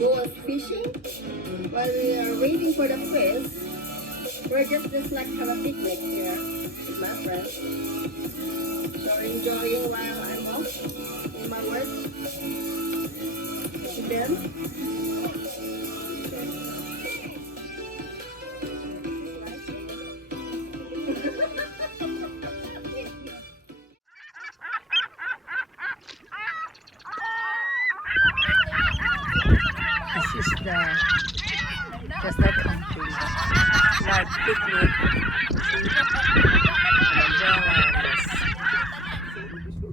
go fishing. While we are waiting for the fish, we're just like have a picnic here with my friends. So enjoying while I'm off in my work. And then, this is just like camping, like picnic.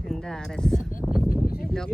Gandares. Look.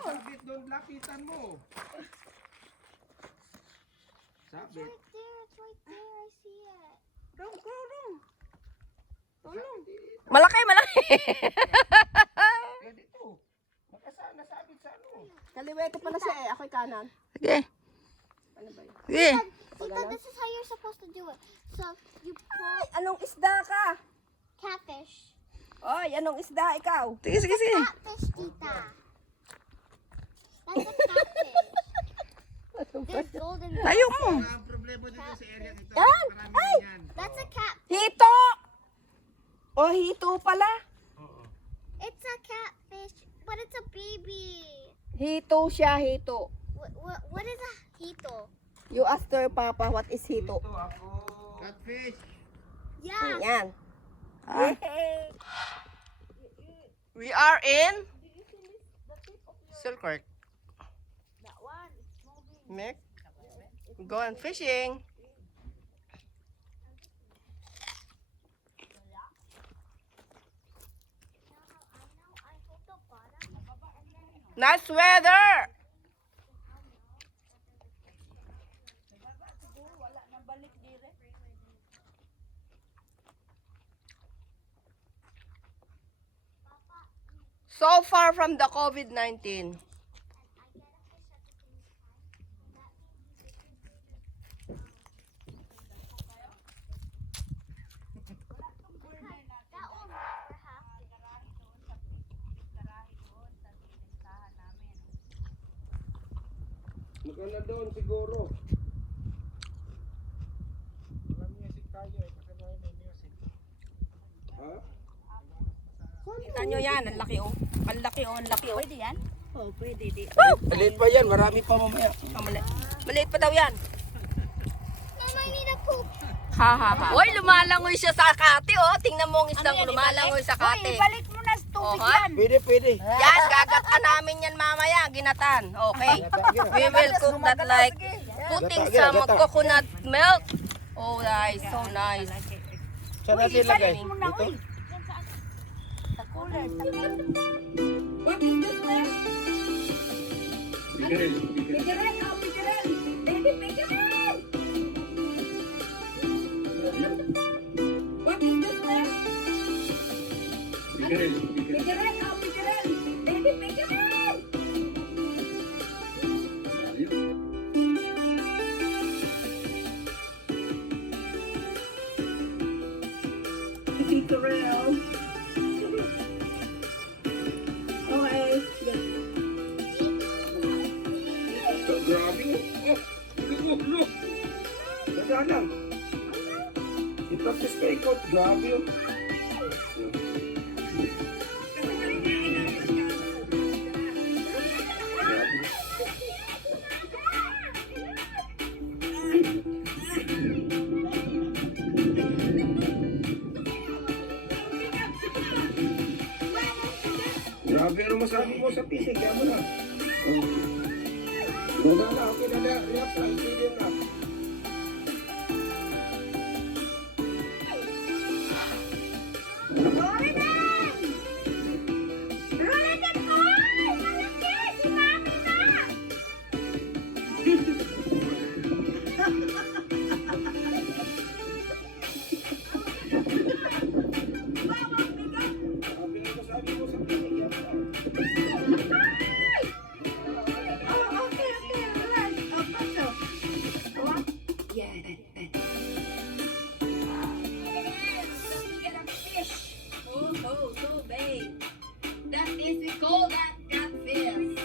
Sabit doon, lapitan mo. Sabit. It's right there. I see it. Malaki, malaki. Pwede to. Nasabit sa ano. kaliwete pala siya eh. Ako'y kanan. Sige. Ano ba yun? Sige. Tita, this is how you're supposed to do it. So you pull Anong isda ka? catfish. Oy, anong isda ikaw? Sige, sige, sige. Catfish, Tita. That's a catfish. There's golden. Tayo mo. Ang problema dito sa area dito. Yan! Ay! That's a cat. Hito! O, hito pala. It's a catfish, but it's a baby. Hito siya, hito. What is a hito? You ask your papa what is hito. Ito ako. Catfish. Yeah. Yan. We are in Silkwork. That one is moving. Mick, we going fishing. Nice weather. So far from the COVID-19. That one we're happy. Maganda doon siguro. Walang music tayo eh. Kasi may music. Ha? Kita nyo yan, ang laki oh. Ang laki oh, ang laki oh. Pwede yan? Oh, pwede. Maliit pa yan. Marami pa mamaya. Maliit pa daw yan. Mom, I need a poop. Ha ha ha. Uy, lumalangoy siya sa kate oh. Tingnan mo ang isdang lumalangoy sa kate. Ibalik mo na sa Oh, tubig ha? yan. Pwede. Yan, gagatan namin yan mamaya, ginatan. Okay. We will cook that like putting some coconut milk. Oh, nice. So nice. Saan natin lagay? Ibalik mo na, Dito? uy. Sa cooler. What is this there? Bigiril. Pikirin, oh, pikirin. Baby, pikirin. What is this there? Bigiril. Pikirin, oh, pikirin. Baby, pikirin. Pikirin. Okay, good. Grabe. Oh, look. Dagaan lang. I-practice ka ikot. Grabe. Grabe, ano masabi mo sa pisig? Kaya mo na. Oh. Dada na, okay, dada. Relax lang, medium lang. Grabe, ano masabi mo sa pisig? Kaya mo na. Oh, so big. That is, we call that catfish.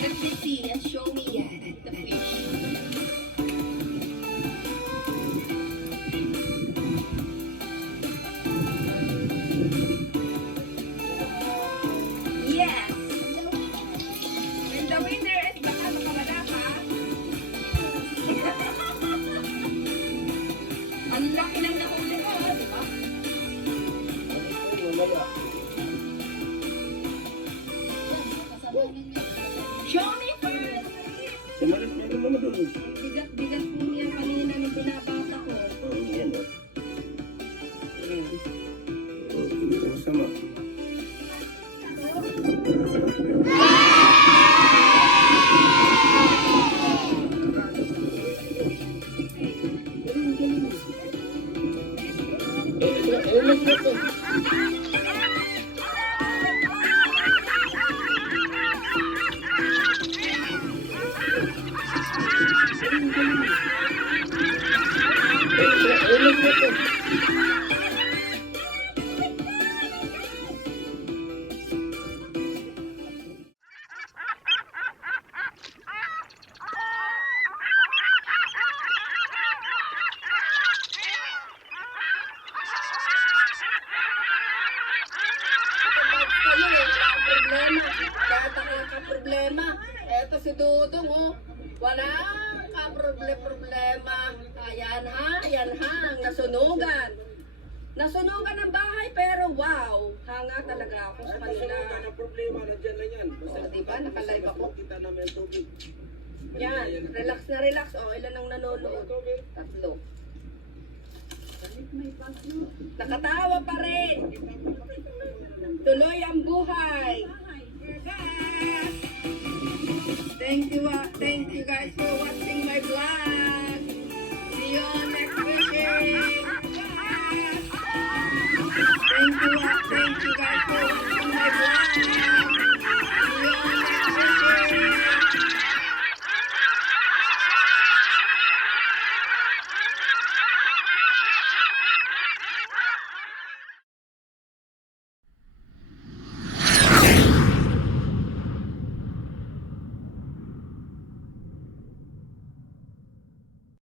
Let me see and show me the fish. Yes. And the winner is baka makawala ka. Ang laki ng nahuli ko, di ba? Show me first. Sumalit meron naman doon. Bigat-bigat po niya kanina nung binabata ko. Yan o. Hindi ko masama. Kayo eh, problema. Kaya ka-problema. Eto si Dudong oh. Walang ka-problema. Ayan ha, ang nasunugan. Nasunugan ang bahay pero wow, hanga talaga ako sa kanila. Ang problema, nandiyan na yan. O, diba? Nakalive ako. Kita namin ang tubig. Yan, relax na relax. O, ilan ang nanonood? 3. Nakatawa pa rin. Tuloy ang buhay. Thank you guys for watching my vlog.